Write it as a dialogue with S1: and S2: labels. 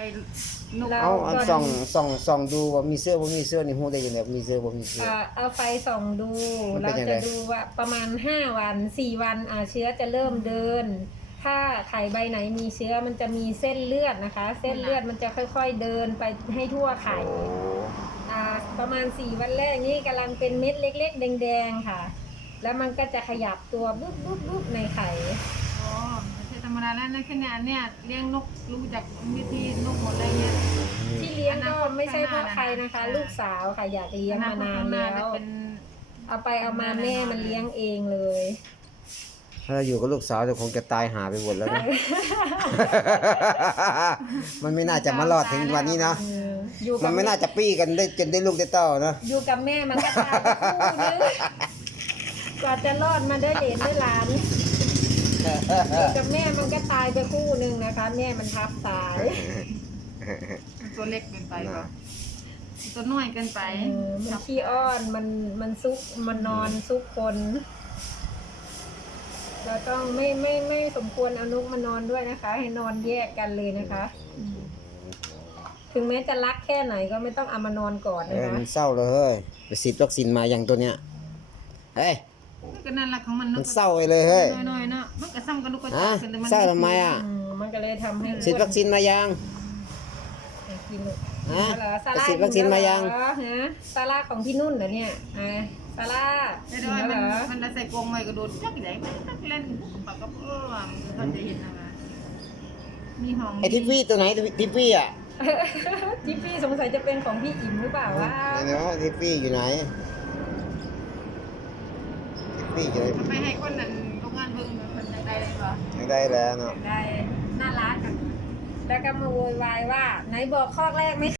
S1: นก
S2: เอาส่องดูว่ามีเสื้อบ่มีเสื้อนี่ฮู้ได้จังได๋มีเสื้อบ่มีเสื้อ
S3: เอาไฟส่องดู
S2: มันเป็
S3: เรา
S2: นยังไง
S3: จะดูว่าประมาณ5 วัน 4 วันเชื้อจะเริ่มเดิน ถ้าไข่ใบไหนมีเชื้อมันจะมีเส้นเลือดนะคะ เส้นเลือดมันจะค่อยๆเดินไปให้ทั่วไข่ ประมาณ4 วันแรกนี่กำลังเป็นเม็ดเล็กๆแดงๆค่ะ แล้วมันก็จะขยับตัวบุ๊บๆในไข่
S1: อ๋อไม่ใช่ธรรมดาแล้วนะแค่เนี้ยเนี่ยเลี้ยงนกรู้จักวิธีนกหมดเลยเนี่ย
S3: ที่เลี้ยงก็ไม่ใช่เพราะใครนะคะ ลูกสาวค่ะอยากเลี้ยงมานานแล้ว
S1: เป็น
S3: เอาไปเอามาแม่มันเลี้ยงเองเลย
S2: ถ้าอยู่กับลูกสาวจะคงจะตายหาไปหมดแล้วนะ มันไม่น่าจะมารอดถึงวันนี้เนาะ
S3: อยู่
S2: มั
S3: กับ
S2: นไม่น่าจะปี้กันได้จนได้ลูกได้เต้าเนาะ
S3: อยู่กับแม่มันก็ตายไปคู่นึงกว่าจะรอดมาได้เหลนได้หลานอยู่กับแม่มันก็ตายไปคู่นึงนะคะ แม่มันทับตาย
S1: มันตัวเล็กเกินไปป่ะตัวน้อยเกินไป
S3: มันขี้อ้อนมันซุกมันนอนซุกคนเราต้องไม่สมควรเอานกมานอนด้วยนะคะ ให้นอนแยกกันเลยนะคะ ถึงแม้จะรักแค่ไหนก็ไม่ต้องเอามานอนก่อนนะคะ
S2: มันเศร้าเลยเฮ้ยไปฉีดวัคซีนมาอย่างตัวเนี้ยเฮ้ย
S1: ก็นั่นแหละของมัน
S2: มันเศร้าไปเลยเฮ้ย
S1: น้อยๆเนาะมันก็ซ้ำกันลูกกระจอ
S2: ฮะ
S1: กกันแต่มัน
S2: เศร้าทำไมอ่ะ
S3: มันก็เลยทำให้
S2: ฉีดวัคซีนมายัง
S3: กินลูก
S2: ฮะ
S3: เหรอซา
S2: ไป
S3: ร่า
S2: ฉีดวัคซีนมายัง
S3: เหรอฮะซาร่าของพี่นุ่นเหรอเนี่ยซาร่า
S1: แต่
S3: กิ
S1: ด้
S3: น
S1: วย
S3: แล้ว
S1: มัน
S3: เหรอ
S1: มันใส่กรงไว้ก็โดนจักใหญ่มันตักเล่นปากกับมันจะเห็นอะไรมีห้อง
S2: ไอ้ทิปปี้ตัวไหนทิปปี้อ่ะ
S3: ทิปปี้สงสัยจะเป็นของพี่อิ๋มหรือเปล่าวะ
S2: เดี๋ยวทิปปี้อยู่ไหนทิปปี้อยู่ไหน
S1: ไปให้คนนั้นโรงงานเบิ่งมันได้เลยป่ะ
S2: ไม่ได้แล้วเนาะ
S3: ได้น่ารักอะแล้วก็มาโวยวายว่าไหนบอกคอกแรกไม่